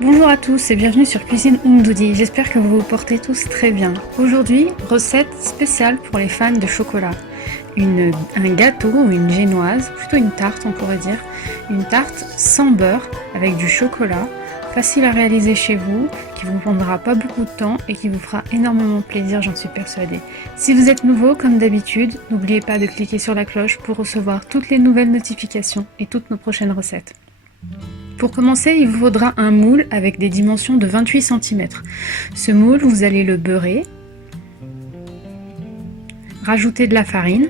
Bonjour à tous et bienvenue sur Cuisine Oumdoudi, j'espère que vous vous portez tous très bien. Aujourd'hui, recette spéciale pour les fans de chocolat. Un gâteau ou une génoise, plutôt une tarte on pourrait dire, une tarte sans beurre avec du chocolat, facile à réaliser chez vous, qui vous prendra pas beaucoup de temps et qui vous fera énormément plaisir, j'en suis persuadée. Si vous êtes nouveau, comme d'habitude, n'oubliez pas de cliquer sur la cloche pour recevoir toutes les nouvelles notifications et toutes nos prochaines recettes. Pour commencer, il vous faudra un moule avec des dimensions de 28 cm. Ce moule, vous allez le beurrer, rajouter de la farine,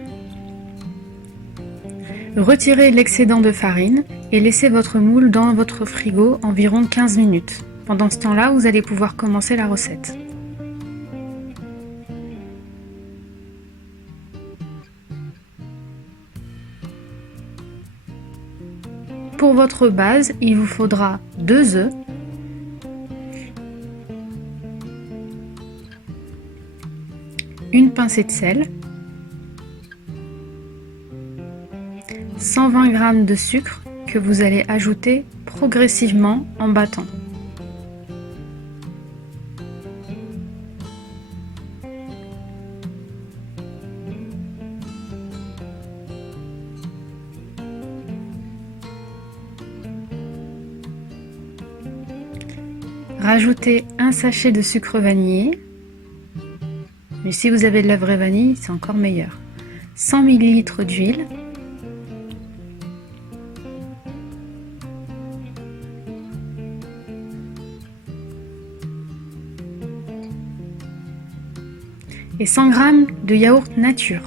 retirer l'excédent de farine et laisser votre moule dans votre frigo environ 15 minutes. Pendant ce temps-là, vous allez pouvoir commencer la recette. Pour votre base, il vous faudra 2 œufs, une pincée de sel, 120 g de sucre que vous allez ajouter progressivement en battant. Rajoutez un sachet de sucre vanillé, mais si vous avez de la vraie vanille, c'est encore meilleur. 100 ml d'huile, et 100 g de yaourt nature.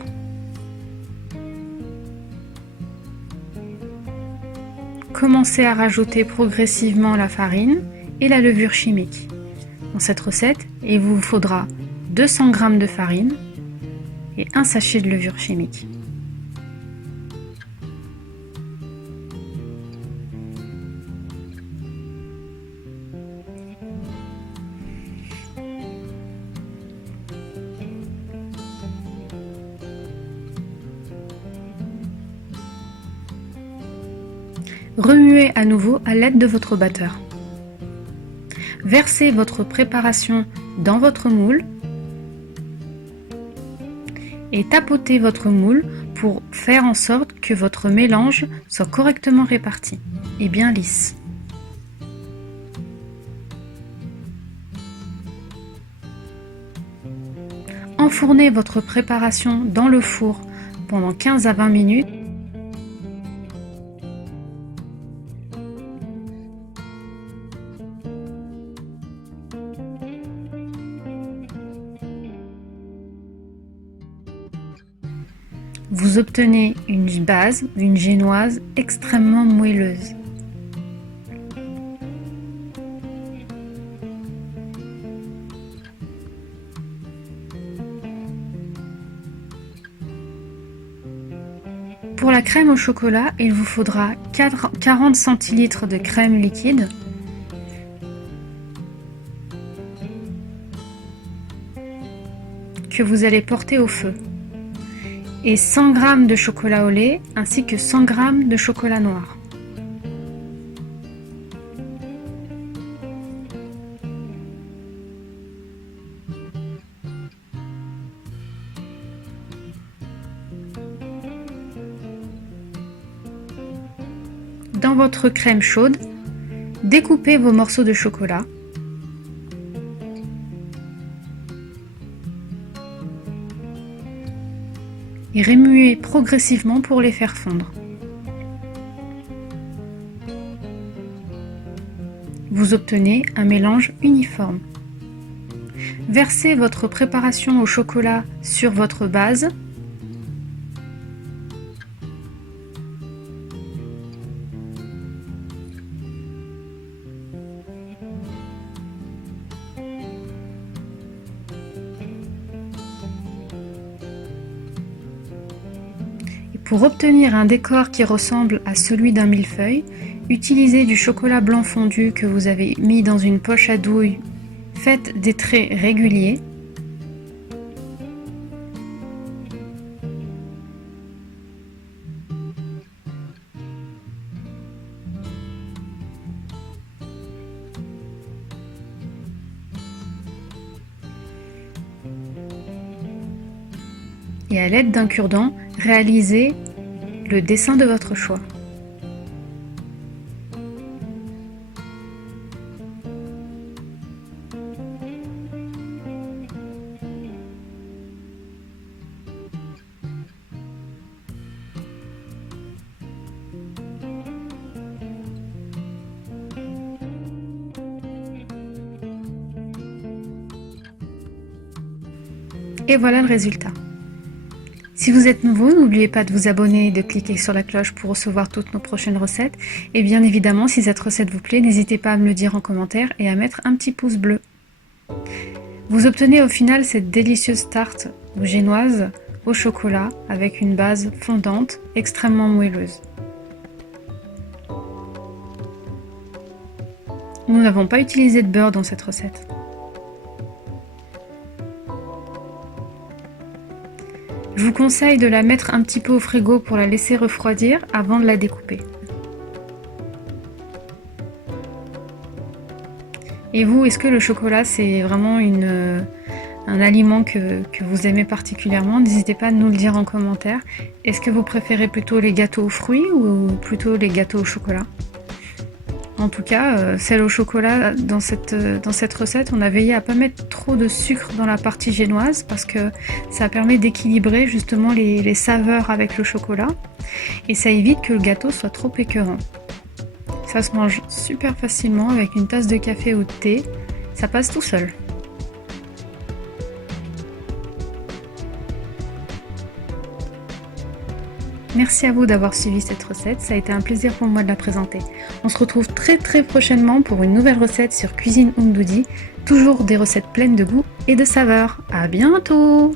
Commencez à rajouter progressivement la farine et la levure chimique. Dans cette recette, il vous faudra 200 g de farine et un sachet de levure chimique. Remuez à nouveau à l'aide de votre batteur. Versez votre préparation dans votre moule et tapotez votre moule pour faire en sorte que votre mélange soit correctement réparti et bien lisse. Enfournez votre préparation dans le four pendant 15 à 20 minutes. Vous obtenez une base, une génoise extrêmement moelleuse. Pour la crème au chocolat, il vous faudra 40 centilitres de crème liquide, que vous allez porter au feu, et 100 g de chocolat au lait ainsi que 100 g de chocolat noir. Dans votre crème chaude, découpez vos morceaux de chocolat. Et remuez progressivement pour les faire fondre. Vous obtenez un mélange uniforme. Versez votre préparation au chocolat sur votre base. Pour obtenir un décor qui ressemble à celui d'un millefeuille, utilisez du chocolat blanc fondu que vous avez mis dans une poche à douille. Faites des traits réguliers. et à l'aide d'un cure-dent, réalisez le dessin de votre choix. Et voilà le résultat. Si vous êtes nouveau, n'oubliez pas de vous abonner et de cliquer sur la cloche pour recevoir toutes nos prochaines recettes. Et bien évidemment, si cette recette vous plaît, n'hésitez pas à me le dire en commentaire et à mettre un petit pouce bleu. Vous obtenez au final cette délicieuse tarte génoise au chocolat avec une base fondante extrêmement moelleuse. Nous n'avons pas utilisé de beurre dans cette recette. Je vous conseille de la mettre un petit peu au frigo pour la laisser refroidir avant de la découper. Et vous, est-ce que le chocolat c'est vraiment un aliment que vous aimez particulièrement? N'hésitez pas à nous le dire en commentaire. Est-ce que vous préférez plutôt les gâteaux aux fruits ou plutôt les gâteaux au chocolat? En tout cas, celle au chocolat, dans cette recette, on a veillé à ne pas mettre trop de sucre dans la partie génoise parce que ça permet d'équilibrer justement les saveurs avec le chocolat et ça évite que le gâteau soit trop écœurant. Ça se mange super facilement avec une tasse de café ou de thé, ça passe tout seul. Merci à vous d'avoir suivi cette recette, ça a été un plaisir pour moi de la présenter. On se retrouve très prochainement pour une nouvelle recette sur Cuisine Umdoudi, toujours des recettes pleines de goût et de saveurs. À bientôt!